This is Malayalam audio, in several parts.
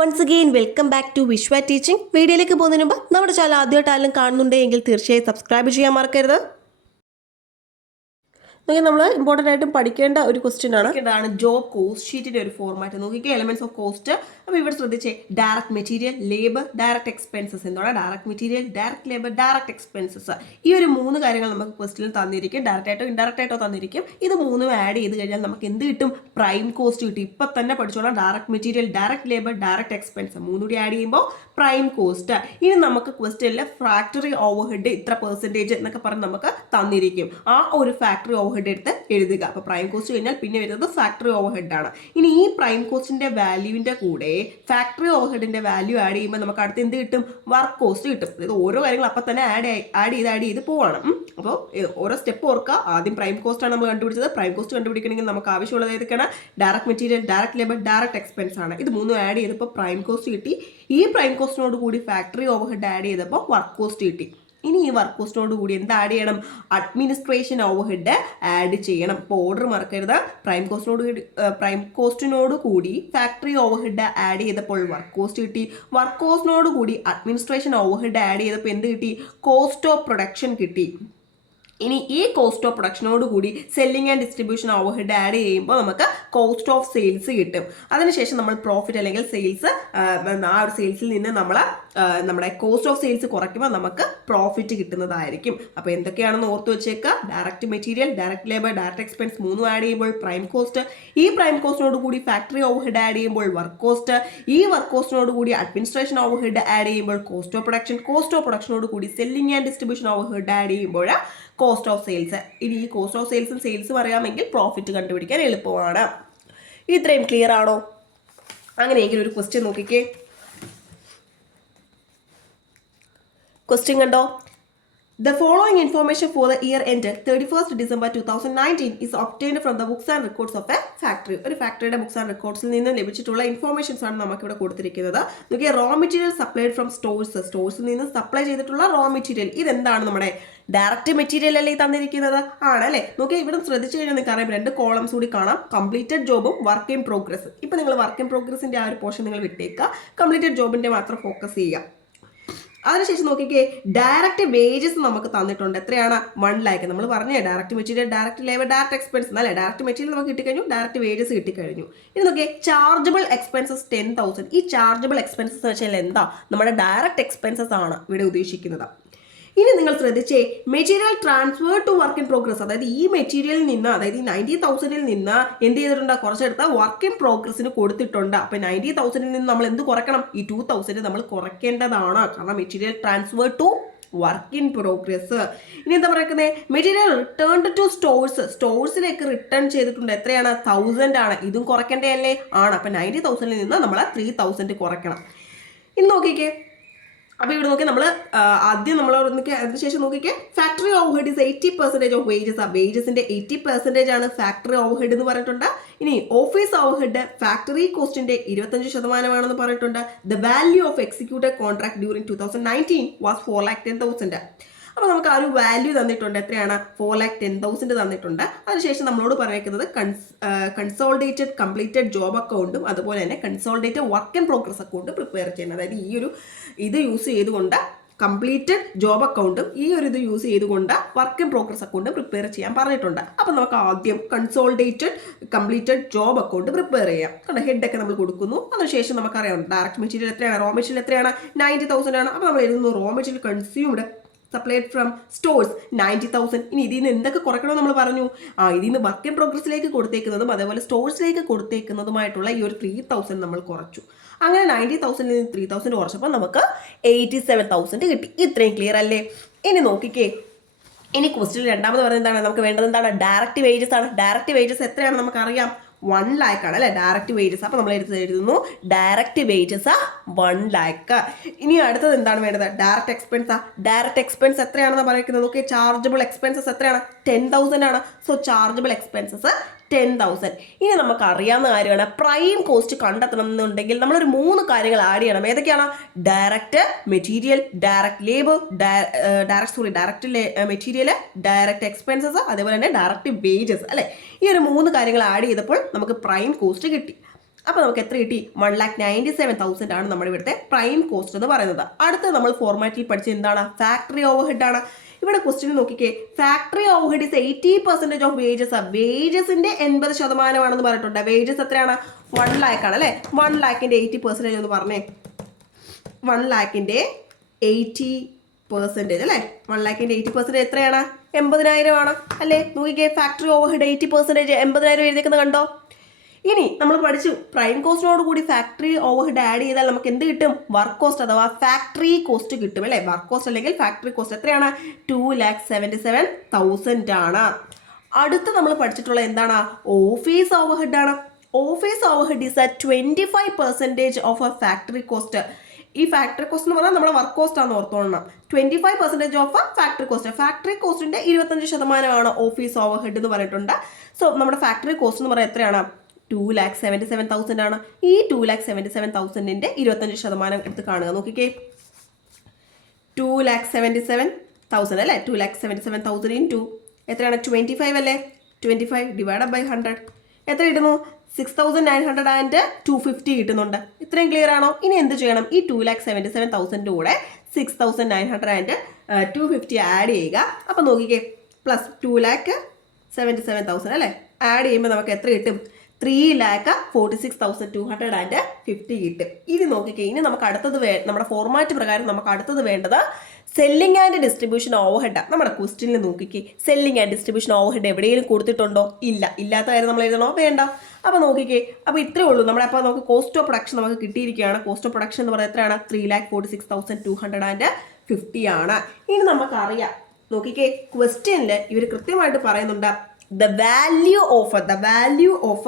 Once again welcome back to Vishwa teaching. വീഡിയോയിലേക്ക് പോകുന്നതിന് മുമ്പ് നമ്മുടെ ചാനൽ ആദ്യമായിട്ടായാലും കാണുന്നുണ്ടെങ്കിൽ തീർച്ചയായും സബ്സ്ക്രൈബ് ചെയ്യാൻ മറക്കരുത്. നമ്മൾ ഇമ്പോർട്ടൻ്റ് ആയിട്ടും പഠിക്കേണ്ട ഒരു ക്വസ്റ്റ്യൻ ആണ്. ഇതാണ് ജോബ് കോസ്റ്റ് ഷീറ്റിന്റെ ഒരു ഫോർമാറ്റ്. നോക്കിക്കുക, എലമെന്റ്സ് ഓഫ് കോസ്റ്റ്. അപ്പോൾ ഇവിടെ ശ്രദ്ധിച്ചേ, direct material, labour, direct expenses. എന്താണ് direct material, direct labour, direct expenses? ഈ ഒരു മൂന്ന് കാര്യങ്ങൾ നമുക്ക് ക്വസ്റ്റ്യനിൽ തന്നിരിക്കും. ഡയറക്റ്റ് ആയിട്ടോ ഇൻഡയറക്റ്റ് ആയിട്ടോ തന്നിരിക്കും. ഇത് മൂന്നും ആഡ് ചെയ്ത് കഴിഞ്ഞാൽ നമുക്ക് എന്ത് കിട്ടും? പ്രൈം കോസ്റ്റ് കിട്ടും. ഇപ്പം തന്നെ പഠിച്ചോളാം. Direct material, direct labour, direct expense മൂന്നുകൂടി ആഡ് ചെയ്യുമ്പോൾ പ്രൈം കോസ്റ്റ്. ഇനി നമുക്ക് ക്വസ്റ്റ്യനിൽ ഫാക്ടറി ഓവർഹെഡ് ഇത്ര പെർസെൻറ്റേജ് എന്നൊക്കെ പറഞ്ഞ് നമുക്ക് തന്നിരിക്കും. ആ ഒരു ഫാക്ടറി ഓവർഹെഡ് എടുത്ത് എഴുതുക. അപ്പോൾ പ്രൈം കോസ്റ്റ് കഴിഞ്ഞാൽ പിന്നെ വരുന്നത് ഫാക്ടറി ഓവർഹെഡ് ആണ്. ഇനി ഈ പ്രൈം കോസ്റ്റിന്റെ വാല്യൂവിന്റെ കൂടെ ഫാക്ടറി ഓവർഹെഡിന്റെ വാല്യൂ ആഡ് ചെയ്യുമ്പോൾ നമുക്ക് അടുത്ത് എന്ത് കിട്ടും? വർക്ക് കോസ്റ്റ് കിട്ടും. അതായത് ഓരോ കാര്യങ്ങൾ അപ്പം തന്നെ ആഡ് ചെയ്ത് പോവാണ്. അപ്പോൾ ഓരോ സ്റ്റെപ്പ് ഓർക്കുക. ആദ്യം പ്രൈം കോസ്റ്റ് ആണ് നമ്മൾ കണ്ടുപിടിച്ചത്. പ്രൈം കോസ്റ്റ് കണ്ടുപിടിക്കണമെങ്കിൽ നമുക്ക് ആവശ്യമുള്ളത് ഏതൊക്കെയാണ്? Direct material, direct labour, direct expense ആണ്. ഇത് മൂന്നും ആഡ് ചെയ്തപ്പോൾ പ്രൈം കോസ്റ്റ് കിട്ടി. ഈ പ്രൈം കോസ്റ്റിനോട് കൂടി ഫാക്ടറി ഓവർഹെഡ് ആഡ് ചെയ്തപ്പോൾ വർക്ക് കോസ്റ്റ് കിട്ടി. ഇനി ഈ വർക്ക് കോസ്റ്റിനോട് കൂടി എന്ത് ആഡ് ചെയ്യണം? അഡ്മിനിസ്ട്രേഷൻ ഓവർഹെഡ് ആഡ് ചെയ്യണം. ഇപ്പോൾ ഓർഡർ മറക്കരുത്. പ്രൈം കോസ്റ്റിനോട് കൂടി ഫാക്ടറി ഓവർഹെഡ് ആഡ് ചെയ്തപ്പോൾ വർക്ക് കോസ്റ്റ് കിട്ടി. വർക്ക് കോസ്റ്റിനോട് കൂടി അഡ്മിനിസ്ട്രേഷൻ ഓവർഹെഡ് ആഡ് ചെയ്തപ്പോൾ എന്ത് കിട്ടി? കോസ്റ്റ് ഓഫ് പ്രൊഡക്ഷൻ കിട്ടി. ഇനി ഈ കോസ്റ്റ് ഓഫ് പ്രൊഡക്ഷനോട് കൂടി selling and distribution overhead add ചെയ്യുമ്പോൾ നമുക്ക് കോസ്റ്റ് ഓഫ് സെയിൽസ് കിട്ടും. അതിനുശേഷം നമ്മൾ പ്രോഫിറ്റ് അല്ലെങ്കിൽ സെയിൽസ്, ആ ഒരു സെയിൽസിൽ നിന്ന് നമ്മൾ നമ്മുടെ കോസ്റ്റ് ഓഫ് സെയിൽസ് കുറയ്ക്കുമ്പോൾ നമുക്ക് പ്രോഫിറ്റ് കിട്ടുന്നതായിരിക്കും. അപ്പോൾ എന്തൊക്കെയാണെന്ന് ഓർത്ത് വെച്ചേക്കുക. Direct material, direct labour, direct expense മൂന്നും ആഡ് ചെയ്യുമ്പോൾ പ്രൈം കോസ്റ്റ്. ഈ പ്രൈം കോസ്റ്റിനോട് കൂടി ഫാക്ടറി ഓവർഹെഡ് ആഡ് ചെയ്യുമ്പോൾ വർക്ക് കോസ്റ്റ്. ഈ വർക്ക് കോസ്റ്റിനോട് കൂടി അഡ്മിനിസ്ട്രേഷൻ ഓവർഹെഡ് ആഡ് ചെയ്യുമ്പോൾ cost of production. Cost of പ്രൊഡക്ഷനോട് കൂടി selling and distribution overhead add ചെയ്യുമ്പോൾ കോസ്റ്റ് ഓഫ് സെയിൽസ്. ഇനി ഈ കോസ്റ്റ് ഓഫ് സെയിൽസും അറിയാമെങ്കിൽ പ്രോഫിറ്റ് കണ്ടുപിടിക്കാൻ എളുപ്പമാണ്. ഇത്രയും ക്ലിയർ ആണോ? അങ്ങനെയെങ്കിൽ ഒരു ക്വസ്റ്റ്യൻ നോക്കിക്കേ. ക്വസ്റ്റ്യൻ കണ്ടോ? The following information for the year ended 31st December 2019 is obtained from the books and records of a factory. ഒരു ഫാക്ടറിയുടെ ബുക്സ് ആൻഡ് റെക്കോർഡ്സിൽ നിന്ന് ലഭിച്ചിട്ടുള്ള ഇൻഫോർമേഷൻസ് ആണ് നമുക്കിവിടെ കൊടുത്തിരിക്കുന്നത്. നോക്കിയാൽ റോ മെറ്റീരിയൽ സപ്ലൈഡ് ഫ്രം സ്റ്റോഴ്സിൽ നിന്ന് സപ്ലൈ ചെയ്തിട്ടുള്ള റോ മെറ്റീരിയൽ. ഇതെന്താണ്? നമ്മുടെ ഡയറക്റ്റ് മെറ്റീരിയൽ അല്ലേ തന്നിരിക്കുന്നത്? ആണല്ലേ. നോക്കിയാൽ ഇവിടെ ശ്രദ്ധിച്ചു കഴിഞ്ഞാൽ നിങ്ങൾക്ക് അറിയാം, രണ്ട് കോളംസ് കൂടി കാണാം. കംപ്ലീറ്റഡ് ജോബും വർക്ക് ഇൻ പ്രോഗ്രസ്. ഇപ്പം നിങ്ങൾ വർക്ക് ഇൻ പ്രോഗ്രസിന്റെ ആ ഒരു പോർഷൻ നിങ്ങൾ വിട്ടേക്കുക. കംപ്ലീറ്റഡ് ജോബിന്റെ മാത്രം ഫോക്കസ് ചെയ്യുക. അതിനുശേഷം നോക്കിക്കേ, ഡയറക്റ്റ് വേജസ് നമുക്ക് തന്നിട്ടുണ്ട്. എത്രയാണ്? 1 lakh. നമ്മൾ പറഞ്ഞേ direct material, direct labour, direct expense അല്ലേ. ഡയറക്റ്റ് മെറ്റീരിയൽ നമുക്ക് കിട്ടിക്കഴിഞ്ഞു, ഡയറക്റ്റ് വേജസ് കിട്ടിക്കഴിഞ്ഞു. ഇനി നോക്കിയേ, ചാർജബിൾ എക്സ്പെൻസസ് 10,000. ഈ ചാർജബിൾ എക്സ്പെൻസസ് എന്ന് വെച്ചാൽ എന്താ? നമ്മുടെ ഡയറക്റ്റ് എക്സ്പെൻസസ് ആണ് ഇവിടെ ഉദ്ദേശിക്കുന്നത്. ഇനി നിങ്ങൾ ശ്രദ്ധിച്ചേ, material transfer to work in progress. അതായത് ഈ മെറ്റീരിയലിൽ നിന്ന്, അതായത് ഈ 90,000 നിന്ന് എന്ത് ചെയ്തിട്ടുണ്ട്? കുറച്ചെടുത്ത് വർക്ക് ഇൻ പ്രോഗ്രസിന് കൊടുത്തിട്ടുണ്ട്. അപ്പൊ 90,000 നിന്ന് നമ്മൾ എന്ത് കുറയ്ക്കണം? ഈ 2,000 നമ്മൾ കുറയ്ക്കേണ്ടതാണ്. കാരണം material transfer to work in progress. ഇനി എന്താ പറയുന്നത്? മെറ്റീരിയൽ റിട്ടേൺ ടു സ്റ്റോഴ്സിലേക്ക് റിട്ടേൺ ചെയ്തിട്ടുണ്ട്. എത്രയാണ്? 1,000 ആണ്. ഇതും കുറയ്ക്കേണ്ടേ അല്ലേ? ആണ്. അപ്പൊ 90,000 നിന്ന് നമ്മൾ 3,000 കുറയ്ക്കണം. ഇനി നോക്കിക്കേ, അപ്പോൾ ഇവിടെ നോക്കി നമ്മൾ ആദ്യം നമ്മൾ അതിനുശേഷം നോക്കിക്കേ, factory overhead is 80% of wages. ആ വേജസിന്റെ 80% ആണ് ഫാക്ടറി ഓവർഹെഡ് എന്ന് പറഞ്ഞിട്ടുണ്ട്. ഇനി ഓഫീസ് ഓവർഹെഡ് ഫാക്ടറി കോസ്റ്റിന്റെ 25% പറഞ്ഞിട്ടുണ്ട്. The value of executed contract during 2019 was 4,10,000. അപ്പോൾ നമുക്ക് ആ ഒരു വാല്യൂ തന്നിട്ടുണ്ട്. എത്രയാണ്? 4,10,000 തന്നിട്ടുണ്ട്. അതിനുശേഷം നമ്മളോട് പറഞ്ഞേക്കുന്നത് കൺസോൾഡേറ്റഡ് കംപ്ലീറ്റഡ് ജോബ് അക്കൗണ്ടും അതുപോലെ തന്നെ consolidated work in progress account prepare ചെയ്യണം. അതായത് ഇത് യൂസ് ചെയ്തുകൊണ്ട് കംപ്ലീറ്റഡ് ജോബ് അക്കൗണ്ടും ഇത് യൂസ് ചെയ്തുകൊണ്ട് work in progress account prepare ചെയ്യാൻ പറഞ്ഞിട്ടുണ്ട്. അപ്പം നമുക്ക് ആദ്യം consolidated completed job account prepare ചെയ്യാം. കണ്ടോ, ഹെഡൊക്കെ നമ്മൾ കൊടുക്കുന്നു. അതിനുശേഷം നമുക്കറിയാം ഡയറക്റ്റ് മെറ്റീരിയൽ എത്രയാണ്? റോ മെറ്റീരിയൽ എത്രയാണ്? 90,000 ആണ്. അപ്പോൾ നമ്മൾ എഴുതുന്നു raw material consumed supplied from stores 90,000. ഇനി ഇതിൽ നിന്ന് എന്തൊക്കെ കുറയ്ക്കണമെന്ന് നമ്മൾ പറഞ്ഞു. ഇതിൽ നിന്ന് വർക്ക് ഇൻ പ്രോഗ്രസിലേക്ക് കൊടുത്തേക്കുന്നതും അതേപോലെ സ്റ്റോഴ്സിലേക്ക് കൊടുത്തേക്കുന്നതുമായിട്ടുള്ള ഈ ഒരു 3,000 നമ്മൾ കുറച്ചു. അങ്ങനെ 90,000 നിന്ന് 3,000 കുറച്ചപ്പോൾ നമുക്ക് 87,000 കിട്ടി. ഇത്രയും ക്ലിയർ അല്ലേ? ഇനി നോക്കിക്കേ, ഇനി ക്വസ്റ്റ്യൻ രണ്ടാമത് പറയുന്നത് എന്താണ്? നമുക്ക് വേണ്ടത് എന്താണ്? ഡയറക്റ്റ് വേജസ് ആണ്. ഡയറക്റ്റ് വേജസ് എത്രയാണ് നമുക്കറിയാം? 1 lakh ആണ് അല്ലേ ഡയറക്റ്റ് വേജസ്. അപ്പോൾ നമ്മൾ എഴുതുന്നു ഡയറക്റ്റ് വേജസ് 1 lakh. ഇനി അടുത്തത് എന്താണ് വേണ്ടത്? Direct expense. ഡയറക്റ്റ് എക്സ്പെൻസ് എത്രയാണെന്ന് പറയുന്നത്? ഓക്കെ, ചാർജബിൾ എക്സ്പെൻസസ് എത്രയാണ്? 10,000 ആണ്. So chargeable expenses 10,000. ഇനി നമുക്ക് അറിയാവുന്ന കാര്യമാണ്, പ്രൈം കോസ്റ്റ് കണ്ടെത്തണം എന്നുണ്ടെങ്കിൽ നമ്മളൊരു 3 കാര്യങ്ങൾ ആഡ് ചെയ്യണം. ഏതൊക്കെയാണ്? Direct material, direct labour, direct material, direct expenses, അതേപോലെ തന്നെ ഡയറക്റ്റ് വേജസ് അല്ലേ. ഈ ഒരു 3 കാര്യങ്ങൾ ആഡ് ചെയ്തപ്പോൾ നമുക്ക് പ്രൈം കോസ്റ്റ് കിട്ടി. അപ്പോൾ നമുക്ക് എത്ര കിട്ടി? 1,97,000 ആണ് നമ്മുടെ ഇവിടുത്തെ പ്രൈം കോസ്റ്റ് എന്ന് പറയുന്നത്. അടുത്ത നമ്മൾ ഫോർമാറ്റിൽ പഠിച്ച എന്താണ്? ഫാക്ടറി ഓവർഹെഡ് ആണ്. ഇവിടെ ക്വസ്റ്റ്യൻ നോക്കിക്കേ, factory overhead is 80% of wages. വേജസിന്റെ 80% പറഞ്ഞിട്ടുണ്ട്. വേജസ് എത്രയാണ്? 1 lakh ആണ് അല്ലേ? 1 lakhന്റെ 80% എന്ന് പറഞ്ഞേ. 1 lakhന്റെ 80% അല്ലേ? 1 lakhന്റെ 80% എത്രയാണ്? 80,000 ആണ് അല്ലേ? നോക്കിക്കേ, ഫാക്ടറി ഓവർഹെഡ് 80% 80,000 എഴുതിക്കുന്നത് കണ്ടോ? ഇനി നമ്മൾ പഠിച്ചു പ്രൈം കോസ്റ്റിനോട് കൂടി ഫാക്ടറി ഓവർഹെഡ് ആഡ് ചെയ്താൽ നമുക്ക് എന്ത് കിട്ടും? വർക്ക് കോസ്റ്റ് അഥവാ ഫാക്ടറി കോസ്റ്റ് കിട്ടും അല്ലേ? വർക്ക് കോസ്റ്റ് അല്ലെങ്കിൽ ഫാക്ടറി കോസ്റ്റ് എത്രയാണ്? 2,77,000 ആണ്. അടുത്ത് നമ്മൾ പഠിച്ചിട്ടുള്ള എന്താണ്? ഓഫീസ് ഓവർഹെഡ് ആണ്. Office overhead is 25% of a factory cost. ഈ ഫാക്ടറി കോസ്റ്റ് എന്ന് പറഞ്ഞാൽ നമ്മുടെ വർക്ക് കോസ്റ്റ് ആണെന്ന് ഓർത്തോളണം. 25% ഓഫ് ഫാക്ടറി കോസ്റ്റ്. ഫാക്ടറി കോസ്റ്റിന്റെ 25% ഓഫീസ് ഓവർഹെഡ് എന്ന് പറഞ്ഞിട്ടുണ്ട്. സോ നമ്മുടെ ഫാക്ടറി കോസ്റ്റ് എന്ന് പറയുന്നത് എത്രയാണ്? 2,77,000 ആണ്. ഈ 2,77,000ന്റെ 25% എടുത്ത് കാണുക. നോക്കിക്കേ, 2,77,000 അല്ലേ? 2,77,000 ഇൻറ്റു എത്രയാണ്? 25 അല്ലേ? 25 ഡിവൈഡ് ബൈ 100 എത്ര കിട്ടുന്നു? 6,902.50 കിട്ടുന്നുണ്ട്. ഇത്രയും ക്ലിയർ ആണോ? ഇനി എന്ത് ചെയ്യണം? ഈ 2,77,000 കൂടെ 6,902.50 ആഡ് ചെയ്യുക. അപ്പം നോക്കിക്കേ, പ്ലസ് 2,77,000 അല്ലേ? ആഡ് ചെയ്യുമ്പോൾ നമുക്ക് എത്ര കിട്ടും? 3,46,250 കിട്ടും. ഇനി നോക്കിക്കേ, ഇനി നമുക്ക് അടുത്തത് നമ്മുടെ ഫോർമാറ്റ് പ്രകാരം നമുക്ക് അടുത്തത് വേണ്ടത് സെല്ലിംഗ് ആൻഡ് ഡിസ്ട്രിബ്യൂഷൻ ഓവർഹെഡ്. നമ്മുടെ ക്വസ്റ്റ്യനിൽ നോക്കിക്കേ, സെല്ലിംഗ് ആൻഡ് ഡിസ്ട്രിബ്യൂഷൻ ഓവർഹെഡ് എവിടെയെങ്കിലും കൊടുത്തിട്ടുണ്ടോ? ഇല്ല. ഇല്ലാത്ത കാര്യം നമ്മൾ എഴുതണോ? വേണ്ട. അപ്പോൾ നോക്കിക്കേ, അപ്പോൾ ഇത്രയേ ഉള്ളൂ. നമ്മുടെ അപ്പോൾ നമുക്ക് കോസ്റ്റ് ഓഫ് പ്രൊഡക്ഷൻ നമുക്ക് കിട്ടിയിരിക്കുകയാണ്. കോസ്റ്റ് ഓഫ് പ്രൊഡക്ഷൻ എന്ന് പറയുന്നത് എത്രയാണ്? 3,46,250 ആണ്. ഇനി നമുക്കറിയാം, നോക്കിക്കേ, ക്വസ്റ്റ്യനിൽ ഇവർ കൃത്യമായിട്ട് പറയുന്നുണ്ട് the value of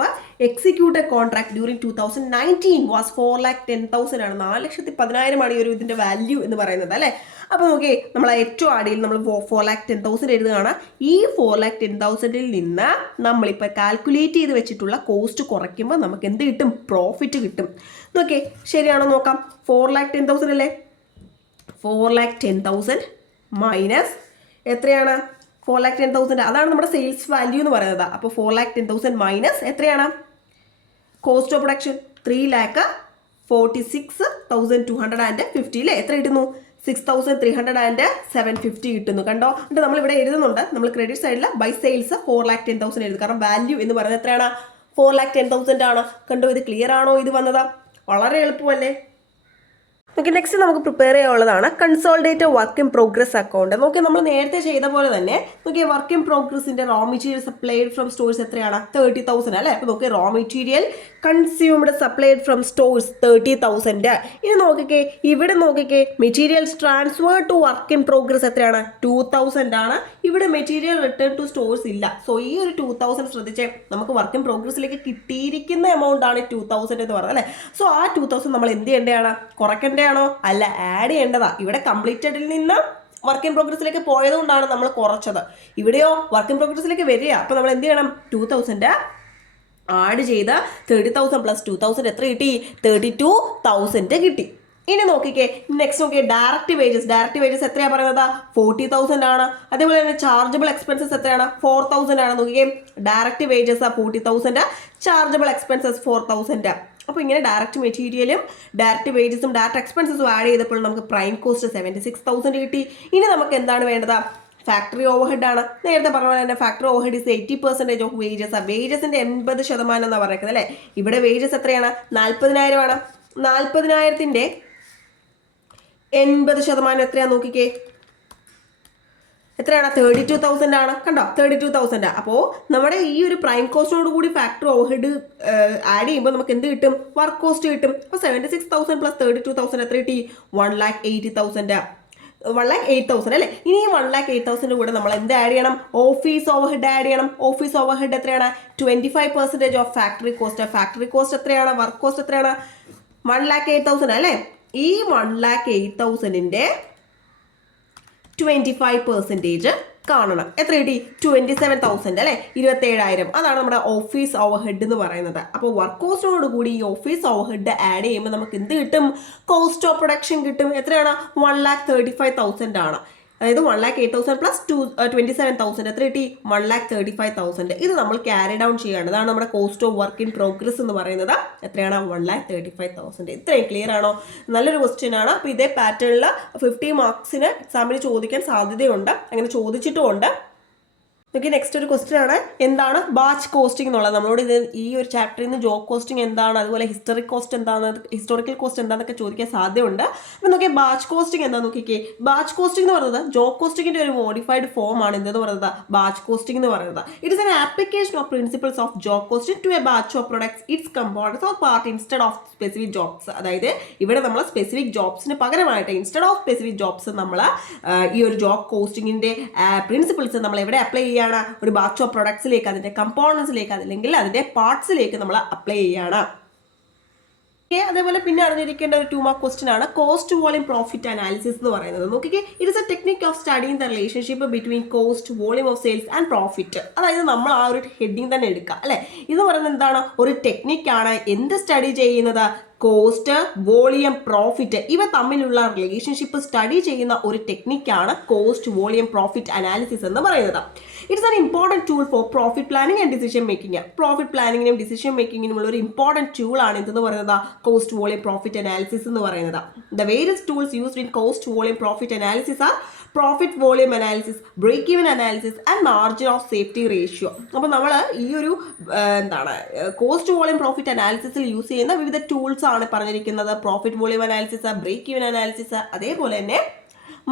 executed contract during 2019 was 4,10,000 ആണ്. 4,10,000 ആണ് ഈ ഒരു ഇതിന്റെ വാല്യൂ എന്ന് പറയുന്നത് അല്ലേ? അപ്പോൾ നോക്കി, നമ്മൾ ഏറ്റവും അടിയിൽ നമ്മൾ 4,10,000 എഴുതുകയാണ്. ഈ 4,10,000ൽ നിന്ന് നമ്മളിപ്പോൾ കാൽക്കുലേറ്റ് ചെയ്ത് വെച്ചിട്ടുള്ള കോസ്റ്റ് കുറയ്ക്കുമ്പോൾ നമുക്ക് എന്ത് കിട്ടും? പ്രോഫിറ്റ് കിട്ടും. നോക്കിയേ, ശരിയാണോ നോക്കാം. 4,10,000 അല്ലേ? 4,10,000 മൈനസ് എത്രയാണ്? 4,10,000 അതാണ് നമ്മുടെ സെയിൽസ് വാല്യൂ എന്ന് പറയുന്നത്. അപ്പോൾ 4,10,000 മൈനസ് എത്രയാണ്? കോസ്റ്റ് ഓഫ് പ്രൊഡക്ഷൻ 3,46,250 അല്ലേ? എത്ര കിട്ടുന്നു? 6,307.50 കിട്ടുന്നു. കണ്ടോ? എന്നിട്ട് നമ്മളിവിടെ എഴുതുന്നുണ്ട്, നമ്മൾ ക്രെഡിറ്റ് സൈഡിൽ ബൈ സെയിൽസ് 4,10,000 എഴുതും. കാരണം വാല്യൂ എന്ന് പറയുന്നത് എത്രയാണ്? 4,10,000 ആണ്. കണ്ടോ? ഇത് ക്ലിയർ ആണോ? ഇത് വന്നത് വളരെ എളുപ്പമല്ലേ? ഓക്കെ, നെക്സ്റ്റ് നമുക്ക് പ്രിപ്പയർ ചെയ്യാനുള്ളതാണ് consolidated work in progress account. നോക്കി, നമ്മൾ നേരത്തെ ചെയ്ത പോലെ തന്നെ നോക്കിയാൽ വർക്ക് ഇൻ പ്രോഗ്രസിന്റെ raw material supplied from stores എത്രയാണ്? 30,000 അല്ലേ? അപ്പോൾ നോക്കി, raw material consumed supplied from stores 30,000. ഇനി നോക്കിക്കേ, ഇവിടെ നോക്കിക്കേ, materials transfer to work in progress എത്രയാണ്? 2,000 ആണ്. ഇവിടെ മെറ്റീരിയൽ റിട്ടേൺ ടു സ്റ്റോഴ്സ് ഇല്ല. സോ ഈ ഒരു 2,000 ശ്രദ്ധിച്ചേ, നമുക്ക് വർക്ക് ഇൻ പ്രോഗ്രസിലേക്ക് കിട്ടിയിരിക്കുന്ന എമൗണ്ട് ആണ് 2,000 എന്ന് പറയുന്നത് അല്ലേ? സോ ആ 2,000 നമ്മൾ എന്ത് ചെയ്യേണ്ടതാണ്? കുറയ്ക്കേണ്ടതാണോ? അല്ല, ആഡ് ചെയ്യേണ്ടതാ. ഇവിടെ കംപ്ലീറ്റഡിൽ നിന്ന് വർക്ക് ഇൻ പ്രോഗ്രസിലേക്ക് പോയതുകൊണ്ടാണ് നമ്മൾ കുറച്ചത്. ഇവിടെയോ വർക്ക് ഇൻ പ്രോഗ്രസിലേക്ക് വരിക. അപ്പോൾ നമ്മൾ എന്ത് ചെയ്യണം? 2,000 ആഡ് ചെയ്ത് 30,000 പ്ലസ് 2,000 എത്ര കിട്ടി? 32,000 കിട്ടി. ഇനി നോക്കിക്കേ, നെക്സ്റ്റ് നോക്കിയേ, ഡയറക്റ്റ് വേജസ് എത്രയാണ് പറയുന്നത്? 40,000 ആണ്. അതേപോലെ തന്നെ ചാർജബിൾ എക്സ്പെൻസസ് എത്രയാണ്? 4,000 ആണ്. നോക്കിക്കേ, ഡയറക്റ്റ് വേജസ് 40,000, ചാർജബിൾ എക്സ്പെൻസസ് 4,000. അപ്പോൾ ഇങ്ങനെ ഡയറക്റ്റ് മെറ്റീരിയലും ഡയറക്റ്റ് വേജസും ഡയറക്റ്റ് എക്സ്പെൻസസും ആഡ് ചെയ്തപ്പോൾ നമുക്ക് പ്രൈം കോസ്റ്റ് 76,000 കിട്ടി. ഇനി നമുക്ക് എന്താണ് വേണ്ടത്? ഫാക്ടറി ഓവർഹെഡ് ആണ്. നേരത്തെ പറഞ്ഞ പോലെ തന്നെ factory overhead is 80% of wages. വേജസിന്റെ 80% എന്നാണ് പറയുന്നത് അല്ലേ? ഇവിടെ വേജസ് എത്രയാണ്? 40,000 ആണ്. 40,000ന്റെ 80% എത്രയാണെന്ന് നോക്കിക്കേ, എത്രയാണ്? 32,000 ആണ്. കണ്ടോ? 32,000. അപ്പോൾ നമ്മുടെ ഈ ഒരു പ്രൈം കോസ്റ്റോട് കൂടി ഫാക്ടറി ഓവർഹെഡ് ആഡ് ചെയ്യുമ്പോൾ നമുക്ക് എന്ത് കിട്ടും? വർക്ക് കോസ്റ്റ് കിട്ടും. അപ്പോൾ 76,000 പ്ലസ് 32,000 എത്ര കിട്ടി? 1,80,000. 1,08,000 അല്ലേ? ഇനി ഈ 1,08,000 കൂടെ നമ്മൾ എന്ത് ആഡ് ചെയ്യണം? ഓഫീസ് ഓവർഹെഡ് ആഡ് ചെയ്യണം. ഓഫീസ് ഓവർഹെഡ് എത്രയാണ്? 25% of factory cost. Factory cost എത്രയാണ്? വർക്ക് കോസ്റ്റ് എത്രയാണ്? 1,08,000 അല്ലേ? ഈ 1,08,000ന്റെ 25% കാണണം. എത്ര കിട്ടി? 27,000 അല്ലേ? 27,000. അതാണ് നമ്മുടെ ഓഫീസ് ഓവർഹെഡ് എന്ന് പറയുന്നത്. അപ്പോൾ വർക്ക് കോസ്റ്റോട് കൂടി ഈ ഓഫീസ് ഓവർഹെഡ് ആഡ് ചെയ്യുമ്പോൾ നമുക്ക് എന്ത് കിട്ടും? കോസ്റ്റ് ഓഫ് പ്രൊഡക്ഷൻ കിട്ടും. എത്രയാണ്? 1,35,000 ആണ്. അതായത് 1,08,000 പ്ലസ് 27,000 എത്ര കിട്ടി 1,35,000. ഇത് നമ്മൾ ക്യാരി ഡൗൺ ചെയ്യാണ്. ഇതാണ് നമ്മുടെ cost of work in progress എന്ന് പറയുന്നത്. എത്രയാണ് 1,35,000. ഇത്രയും ക്ലിയർ ആണോ? നല്ലൊരു ക്വസ്റ്റ്യൻ ആണ്. അപ്പോൾ ഇതേ പാറ്റേണിൽ 50 മാർക്സിന് എക്സാമിന് ചോദിക്കാൻ സാധ്യതയുണ്ട്, അങ്ങനെ ചോദിച്ചിട്ടുമുണ്ട്. ഓക്കെ, നെക്സ്റ്റ് ഒരു ക്വസ്റ്റ്യൻ ആണ്, എന്താണ് ബാച്ച് കോസ്റ്റിംഗ് എന്നുള്ളത്. നമ്മളോട് ഇത് ഈ ഒരു ചാപ്റ്ററിൽ നിന്ന് ജോബ് കോസ്റ്റിംഗ് എന്താണ്, അതുപോലെ ഹിസ്റ്റോറിക്കൽ കോസ്റ്റ് എന്താണെന്നൊക്കെ ചോദിക്കാൻ സാധ്യതയുണ്ട്. അപ്പം നോക്കിയാൽ ബാച്ച് കോസ്റ്റിംഗ് എന്താ നോക്കിക്കേ. ബാച്ച് കോസ്റ്റിംഗ് എന്ന് പറയുന്നത് ജോബ് കോസ്റ്റിംഗിന്റെ ഒരു മോഡിഫൈഡ് ഫോം ആണ് എന്തെന്ന് പറയുന്നത് ബാച്ച് കോസ്റ്റിംഗ് എന്ന് പറയുന്നത്. It is an application of principles of job costing to a batch of products its components or part instead of specific jobs. അതായത് ഇവിടെ നമ്മൾ സ്പെസിഫിക് ജോബ്സിന് പകരമായിട്ട് ഇൻസ്റ്റെഡ് ഓഫ് സ്പെസിഫിക് ജോബ്സ് നമ്മൾ ഈ ഒരു ജോബ് കോസ്റ്റിംഗിന്റെ പ്രിൻസിപ്പിൾസ് നമ്മൾ എവിടെ അപ്ലൈ ചെയ്യുക, ഒരു ബാച്ച് ഓഫ് പ്രൊഡക്ട്സിലേക്ക്, അതിന്റെ കമ്പോണൻസിലേക്ക്, അല്ലെങ്കിൽ അതിന്റെ പാർട്സിലേക്ക് നമ്മൾ അപ്ലൈ ചെയ്യാണ്. അതേപോലെ പിന്നെ അറിഞ്ഞിരിക്കേണ്ട ഒരു 2 മാർക്ക് ക്വസ്റ്റ്യൻ ആണ് കോസ്റ്റ് വോളിയം പ്രോഫിറ്റ് അനാലിസിസ് എന്ന് പറയുന്നത്. നോക്കിക്കേ, it is A technique of studying the relationship between cost volume of sales and profit. അതായത് നമ്മൾ ആ ഒരു ഹെഡിങ് തന്നെ എടുക്കുക അല്ലെ. ഇത് പറയുന്നത് എന്താണ്, ഒരു ടെക്നിക്കാണ്. എന്ത് സ്റ്റഡി ചെയ്യുന്നത്, കോസ്റ്റ് വോളിയം പ്രോഫിറ്റ് ഇവ തമ്മിലുള്ള റിലേഷൻഷിപ്പ് സ്റ്റഡി ചെയ്യുന്ന ഒരു ടെക്നിക്കാണ് കോസ്റ്റ് വോളിയം പ്രോഫിറ്റ് അനാലിസിസ് എന്ന് പറയുന്നത്. It's an important tool for profit planning and decision making. Profit പ്ലാനിങ്ങിനും ഡിസിഷൻ മേക്കിങ്ങിനുമുള്ള ഒരു ഇമ്പോർട്ടൻറ്റ് ടൂൾ ആണ് എന്തെന്ന് പറയുന്നത് കോസ്റ്റ് വോളിയം പ്രോഫിറ്റ് അനാലിസിസ് എന്ന് പറയുന്നത്. The various tools used in cost volume profit analysis are profit volume analysis, break even analysis and margin of safety ratio. അപ്പോൾ നമ്മൾ ഈ ഒരു കോസ്റ്റ് വോളിയം പ്രോഫിറ്റ് അനാലിസിസിൽ യൂസ് ചെയ്യുന്ന വിവിധ ടൂൾസ് ആണ് പറഞ്ഞിരിക്കുന്നത്. Profit volume analysis, break even analysis, അതേപോലെ തന്നെ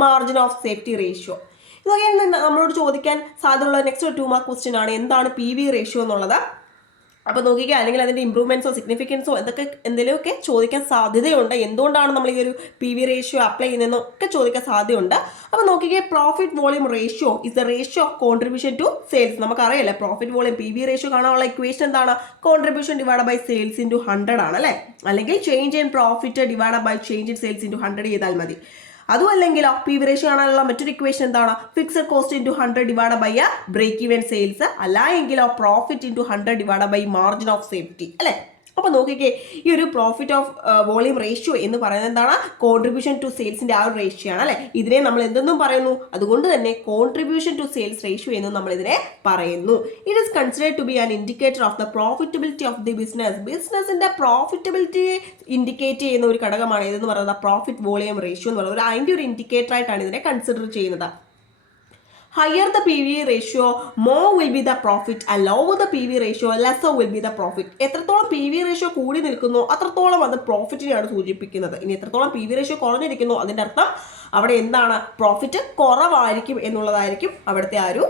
മാർജിൻ ഓഫ് സേഫ്റ്റി റേഷ്യോ. ഇതൊക്കെ നമ്മളോട് ചോദിക്കാൻ സാധ്യതയുള്ള നെക്സ്റ്റ് 2 മാർക്ക് ക്വസ്റ്റ്യൻ ആണ്, എന്താണ് PV റേഷ്യോ എന്നുള്ളത്. അപ്പോൾ നോക്കിക്കുക, അല്ലെങ്കിൽ അതിൻ്റെ ഇമ്പ്രൂവ്മെൻറ്റ്സോ സിഗ്നിഫിക്കൻസോ എന്തെങ്കിലുമൊക്കെ ചോദിക്കാൻ സാധ്യതയുണ്ട്. എന്തുകൊണ്ടാണ് നമ്മൾ ഈ ഒരു PV റേഷ്യോ അപ്ലൈ ചെയ്യുന്നതെന്നൊക്കെ ചോദിക്കാൻ സാധ്യതയുണ്ട്. അപ്പോൾ നോക്കിക്കുക, profit volume ratio is the ratio of contribution to sales. നമുക്കറിയാലേ പ്രോഫിറ്റ് വോളിയം PV റേഷ്യോ കാണാനുള്ള ഇക്വേഷൻ എന്താണ്, contribution divide by sales into 100 ആണ് അല്ലേ. അല്ലെങ്കിൽ change in profit divide by change in sales into 100 ചെയ്താൽ മതി. അതും അല്ലെങ്കിൽ PV റേഷ്യോ കാണാനുള്ള മറ്റൊരു ഇക്വേഷൻ എന്താണ്, fixed cost into 100 divide by break even sales, അല്ല എങ്കിലോ profit into 100 divide by margin of safety അല്ലേ. അപ്പോൾ നോക്കിക്കേ, ഈ ഒരു പ്രോഫിറ്റ് ഓഫ് വോളിയം റേഷ്യോ എന്ന് പറയുന്നത് എന്താണ്, കോൺട്രിബ്യൂഷൻ ടു സെയിൽസിന്റെ ആ ഒരു റേഷ്യോ ആണ് അല്ലേ. ഇതിനെ നമ്മൾ എന്തെന്നും പറയുന്നു, അതുകൊണ്ട് തന്നെ കോൺട്രിബ്യൂഷൻ ടു സെയിൽസ് റേഷ്യോ എന്നും നമ്മൾ ഇതിനെ പറയുന്നു. It is considered to be an indicator of the profitability of the ബിസിനസിന്റെ പ്രോഫിറ്റബിലിറ്റിയെ ഇൻഡിക്കേറ്റ് ചെയ്യുന്ന ഒരു ഘടകമാണ് ഇതെന്ന് പറയുന്നത് പ്രോഫിറ്റ് വോളിയം റേഷ്യോ എന്ന് പറയുന്നത്. അതിൻ്റെ ഒരു ഇൻഡിക്കേറ്റർ ആയിട്ടാണ് ഇതിനെ കൺസിഡർ ചെയ്യുന്നത്. Higher the PV ratio, more will be the profit, and lower the PV ratio, lesser will be the profit. എത്രത്തോളം PV ratio കൂടി നിൽക്കുന്നു അത്രത്തോളം അത് പ്രോഫിറ്റിനെയാണ് സൂചിപ്പിക്കുന്നത്. ഇനി എത്രത്തോളം PV ratio കുറഞ്ഞിരിക്കുന്നു അതിൻ്റെ അർത്ഥം അവിടെ എന്താണ്, പ്രോഫിറ്റ് കുറവായിരിക്കും എന്നുള്ളതായിരിക്കും അവിടുത്തെ ആ ഒരു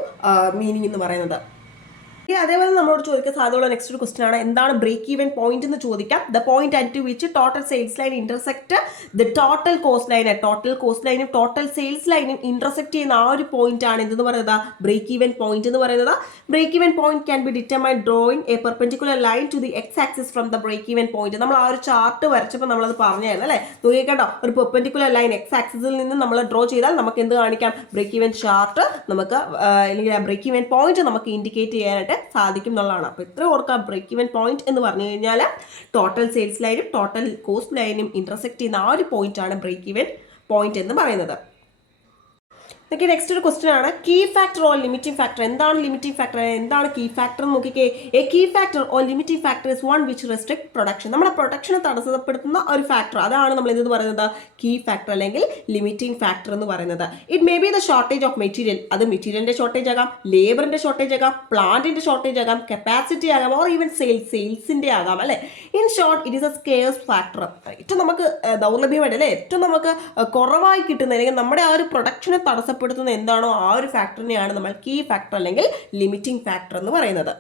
മീനിങ് എന്ന് പറയുന്നത്. അതേപോലെ നമ്മളോട് ചോദിക്കാൻ സാധ്യതയുള്ള നെക്സ്റ്റ് ഒരു ക്വസ്റ്റൻ ആണ്, എന്താണ് ബ്രേക്ക് ഈവൻ പോയിന്റ് എന്ന് ചോദിക്കാം. The point at which total sales line intersect the total cost line. Total cost ലൈനും ടോട്ടൽ സെയിൽസ് ലൈനും ഇന്റർസെക്ട് ചെയ്യുന്ന ആ ഒരു പോയിന്റ് ആണ് എന്തെന്ന് പറയുന്നത് ബ്രേക്ക് ഈവൻ പോയിന്റ് എന്ന് പറയുന്നത്. Break even point can be determined drawing a perpendicular line to the X axis from the break even point. നമ്മൾ ആ ഒരു ചാർട്ട് വരച്ചപ്പോൾ നമ്മളത് പറഞ്ഞായിരുന്നു അല്ലേ. നോക്കിക്കേട്ടോ, ഒരു പെർപെൻഡിക്കുലർ ലൈൻ എക്സ് ആക്സിസിൽ നിന്ന് നമ്മൾ ഡ്രോ ചെയ്താൽ നമുക്ക് എന്ത് കാണിക്കാം, ബ്രേക്ക് ഈവൻ ചാർട്ട് നമുക്ക് അല്ലെങ്കിൽ ബ്രേക്ക് ഈവൻ പോയിന്റ് നമുക്ക് ഇൻഡിക്കേറ്റ് ചെയ്യാനായിട്ട് സാധിക്കും എന്നുള്ളതാണ്. അപ്പോൾ ഇത്ര ഓർക്കുക, ബ്രേക്ക് ഈവൻ പോയിന്റ് എന്ന് പറഞ്ഞു കഴിഞ്ഞാൽ ടോട്ടൽ സെയിൽസ് ലൈനും ടോട്ടൽ കോസ്റ്റ് ലൈനും ഇന്റർസെക്ട് ചെയ്യുന്ന ആ ഒരു പോയിന്റ് ആണ് ബ്രേക്ക് ഈവൻ പോയിന്റ് എന്ന് പറയുന്നത്. ഓക്കെ, നെക്സ്റ്റ് ഒരു ക്വസ്റ്റൻ ആണ്, key factor or limiting factor. എന്താണ് ലിമിറ്റിംഗ് ഫാക്ടർ, എന്താണ് കീ ഫാക്ടർ എന്ന് നോക്കിക്കേ. A key factor or limiting factor is one which restrict production. നമ്മുടെ പ്രൊഡക്ഷനെ തടസ്സപ്പെടുത്തുന്ന ഒരു ഫാക്ടർ, അതാണ് നമ്മൾ എന്തെന്ന് പറയുന്നത് കീ ഫാക്ടർ അല്ലെങ്കിൽ ലിമിറ്റിംഗ് ഫാക്ടർ എന്ന് പറയുന്നത്. It may be the shortage of material. അത് മെറ്റീരിയലിന്റെ ഷോർട്ടേജ് ആകാം, ലേബറിന്റെ ഷോർട്ടേജ് ആകാം, പ്ലാന്റിന്റെ ഷോർട്ടേജ് ആകാം, കപ്പാസിറ്റി ആകാം, ഓർ ഈവൻ സെയിൽസിന്റെ ആകാം അല്ലെ. In short it is A scarce factor. ഏറ്റവും നമുക്ക് ദൗർലഭ്യമായിട്ട് അല്ലെ, ഏറ്റവും നമുക്ക് കുറവായി കിട്ടുന്ന അല്ലെങ്കിൽ നമ്മുടെ ആ ഒരു പ്രൊഡക്ഷനെ തടസ്സപ്പെടുത്തുന്ന എന്താണോ ആ ഒരു ഫാക്ടറിനെയാണ് നമ്മൾ കീ ഫാക്ടർ അല്ലെങ്കിൽ ലിമിറ്റിംഗ് ഫാക്ടർ എന്ന് പറയുന്നത്.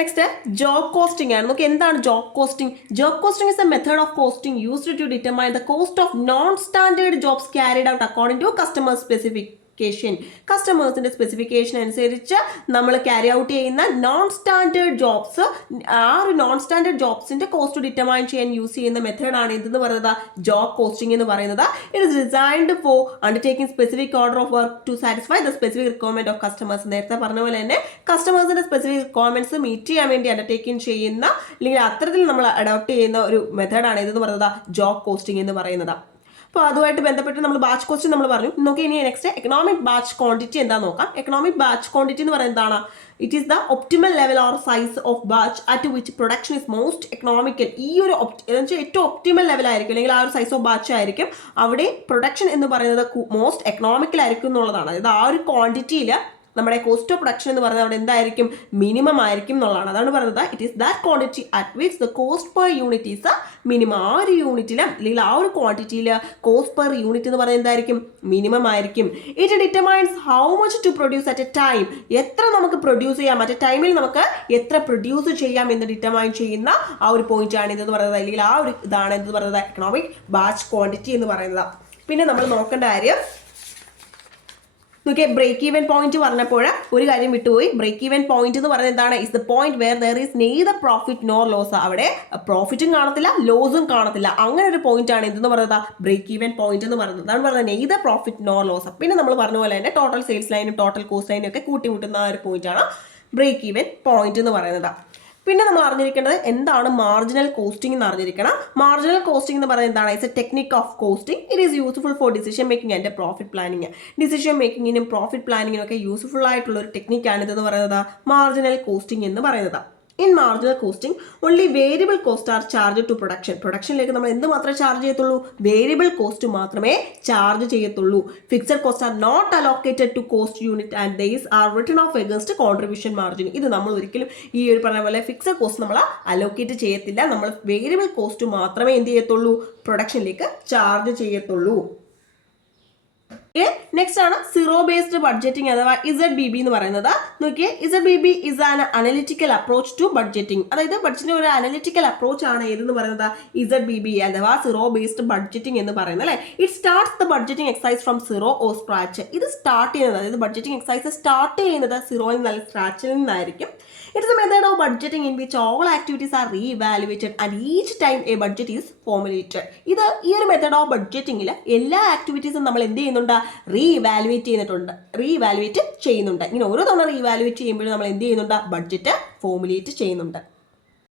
നെക്സ്റ്റ് ജോബ് കോസ്റ്റിംഗ് ആണ്. നമുക്ക് എന്താണ് job costing? Job costing is a method of costing used to determine the cost of non standard jobs carried out according to customer specific കസ്റ്റമേഴ്സിന്റെ സ്പെസിഫിക്കേഷൻ അനുസരിച്ച് നമ്മൾ ക്യാരി ഔട്ട് ചെയ്യുന്ന നോൺ സ്റ്റാൻഡേർഡ് ജോബ്സ്, ആ ഒരു നോൺ സ്റ്റാൻഡേർഡ് ജോബ്സിന്റെ കോസ്റ്റ് ഡിറ്റർമൈൻ ചെയ്യാൻ യൂസ് ചെയ്യുന്ന മെത്തേഡാണ് ഇതെന്ന് പറയുന്നത് ജോബ് കോസ്റ്റിംഗ് എന്ന് പറയുന്നത്. It is designed for undertaking specific order of work to satisfy the specific requirement of customers. നേരത്തെ പറഞ്ഞ പോലെ തന്നെ കസ്റ്റമേഴ്സിന്റെ സ്പെസിഫിക് റിക്വയർമെന്റ്സ് മീറ്റ് ചെയ്യാൻ വേണ്ടി അണ്ടർടേക്കിംഗ് ചെയ്യുന്ന അല്ലെങ്കിൽ അത്തരത്തിൽ നമ്മൾ അഡോപ്റ്റ് ചെയ്യുന്ന ഒരു മെത്തേഡാണ് ഇതെന്ന് പറയുന്നത് ജോബ് കോസ്റ്റിംഗ് എന്ന് പറയുന്നത്. അപ്പോൾ അതുമായിട്ട് ബന്ധപ്പെട്ട് നമ്മൾ ബാച്ച് ക്വസ്റ്റ്യൻ നമ്മൾ പറഞ്ഞു. നോക്കി ഇനി നെക്സ്റ്റ് എക്കണോമിക് ബാച്ച് ക്വാണ്ടിറ്റി എന്താ നോക്കാം. എക്കണോമിക് ബാച്ച് ക്വാണ്ടിറ്റി എന്ന് പറയുന്നത് എന്താണ്? It is the optimal level or size of batch at which production is most economical. ഈ ഒരു ഏറ്റവും ഒപ്റ്റിമൽ ലെവൽ ആയിരിക്കും, അല്ലെങ്കിൽ ആ ഒരു സൈസ് ഓഫ് ബാച്ച് ആയിരിക്കും അവിടെ പ്രൊഡക്ഷൻ എന്ന് പറയുന്നത് മോസ്റ്റ് എക്കണോമിക്കൽ ആയിരിക്കും എന്നുള്ളതാണ്. അതായത് ആ ഒരു ക്വാണ്ടിറ്റിയിൽ നമ്മുടെ കോസ്റ്റ് ഓഫ് പ്രൊഡക്ഷൻ എന്ന് പറയുന്നത് അവിടെ എന്തായിരിക്കും? മിനിമം ആയിരിക്കും എന്നുള്ളതാണ്. അതാണ് പറയുന്നത് it is that quantity at which the cost per unit is minimum. ആ ഒരു യൂണിറ്റിൽ അല്ലെങ്കിൽ ആ ഒരു ക്വാണ്ടിറ്റിയിൽ കോസ്റ്റ് പെർ യൂണിറ്റ് എന്ന് പറയുന്നത് എന്തായിരിക്കും? മിനിമം ആയിരിക്കും. It determines how much to produce at a time. എത്ര നമുക്ക് പ്രൊഡ്യൂസ് ചെയ്യാം, മറ്റേ ടൈമിൽ നമുക്ക് എത്ര പ്രൊഡ്യൂസ് ചെയ്യാം എന്ന് ഡിറ്റർമൈൻ ചെയ്യുന്ന ആ ഒരു പോയിന്റ് ആണ് ഇതെന്ന് പറയുന്നത്, അല്ലെങ്കിൽ ആ ഒരു ഇതാണ് എന്ത് പറയുന്നത്? എക്കണോമിക് ബാച്ച് ക്വാണ്ടിറ്റി എന്ന് പറയുന്നത്. പിന്നെ നമ്മൾ നോക്കേണ്ട കാര്യം നോക്കിയേ, ബ്രേക്ക് ഈവൻ പോയിന്റ് പറഞ്ഞപ്പോൾ ഒരു കാര്യം വിട്ടുപോയി. ബ്രേക്ക് ഈവൻ പോയിന്റ് എന്ന് പറയുന്നത് എന്താണ്? Is the point where there is neither profit nor loss. അവിടെ പ്രോഫിറ്റും കാണത്തില്ല, ലോസും കാണത്തില്ല. അങ്ങനെ ഒരു പോയിന്റ് ആണ് എന്തെന്ന് പറയുന്നത്? ബ്രേക്ക് ഈവൻ പോയിന്റ് എന്ന് പറയുന്നത്. അതാണ് പറയുന്നത് നെയ്തർ പ്രോഫിറ്റ് നോർ ലോസ്. പിന്നെ നമ്മൾ പറഞ്ഞ പോലെ തന്നെ ടോട്ടൽ സെയിൽസ് ലൈനും ടോട്ടൽ കോസ്റ്റ് ലൈനും ഒക്കെ കൂട്ടിമുട്ടുന്ന ഒരു പോയിന്റ് ആണ് ബ്രേക്ക് ഈവൻ പോയിന്റ് എന്ന് പറയുന്നത്. പിന്നെ നമ്മൾ അറിഞ്ഞിരിക്കേണ്ടത് എന്താണ് മാർജിനൽ കോസ്റ്റിംഗ് എന്ന് അറിഞ്ഞിരിക്കണം. മാർജിനൽ കോസ്റ്റിംഗ് എന്ന് പറയുന്നത് എന്താണ്? It's a technique of costing. It is useful for decision making and profit planning. Decision മേക്കിങ്ങിനും പ്രോഫിറ്റ് പ്ലാനിങ്ങിനും ഒക്കെ യൂസ്ഫുൾ ആയിട്ടുള്ള ഒരു ടെക്നിക്കാണ് ഇതെന്ന് പറയുന്നത് മാർജിനൽ കോസ്റ്റിംഗ് എന്ന് പറയുന്നത്. In marginal costing only variable cost are charge to production. പ്രൊഡക്ഷനിലേക്ക് നമ്മൾ എന്ത് മാത്രമേ ചാർജ് ചെയ്യത്തുള്ളൂ? വേരിയബിൾ കോസ്റ്റ് മാത്രമേ ചാർജ് ചെയ്യത്തുള്ളൂ. Fixed cost are not allocated to cost unit and these are written off against contribution margin. ഇത് നമ്മൾ ഒരിക്കലും ഈ ഒരു പറഞ്ഞ പോലെ ഫിക്സഡ് കോസ്റ്റ് നമ്മൾ അലോക്കേറ്റ് ചെയ്യത്തില്ല. നമ്മൾ വേരിയബിൾ കോസ്റ്റ് മാത്രമേ എന്ത് ചെയ്യത്തുള്ളൂ? പ്രൊഡക്ഷനിലേക്ക് ചാർജ് ചെയ്യത്തുള്ളൂ. നെക്സ്റ്റ് ആണ് സീറോ ബേസ്ഡ് ബഡ്ജറ്റിംഗ് അഥവാ ZBB എന്ന് പറയുന്നത്. നോക്കിയേ, ZBB is an analytical approach to budgeting. അതായത് ബഡ്ജറ്റിന് ഒരു അനലിറ്റിക്കൽ അപ്രോച്ച് ആണ് ഏതെന്ന് പറയുന്നത്? ZBB അഥവാ സീറോ ബേസ്ഡ് ബഡ്ജറ്റിംഗ് എന്ന് പറയുന്നത് അല്ലേ. It starts the budgeting exercise from zero or scratch. ഇത് സ്റ്റാർട്ട് ചെയ്യുന്നത്, അതായത് ബഡ്ജറ്റിംഗ് എക്സസൈസ് സ്റ്റാർട്ട് ചെയ്യുന്നത് സീറോയിൽ നിന്ന് സ്ക്രാച്ചിൽ നിന്നായിരിക്കും. It's a method of budgeting in which all activities are re-evaluated and each time a budget is formulated. ഇത് ഈ ഒരു മെത്തേഡ് ഓഫ് ബഡ്ജറ്റിംഗിൽ എല്ലാ ആക്ടിവിറ്റീസും നമ്മൾ എന്ത് ചെയ്യുന്നുണ്ട്? റീഇവാലുവേറ്റ് ചെയ്യുന്നുണ്ട്. ഇങ്ങനെ ഓരോ തവണ റീഇവാലുവേറ്റ് ചെയ്യുമ്പോഴും നമ്മൾ എന്ത് ചെയ്യുന്നുണ്ട്? ബഡ്ജറ്റ് ഫോർമുലേറ്റ് ചെയ്യുന്നുണ്ട്.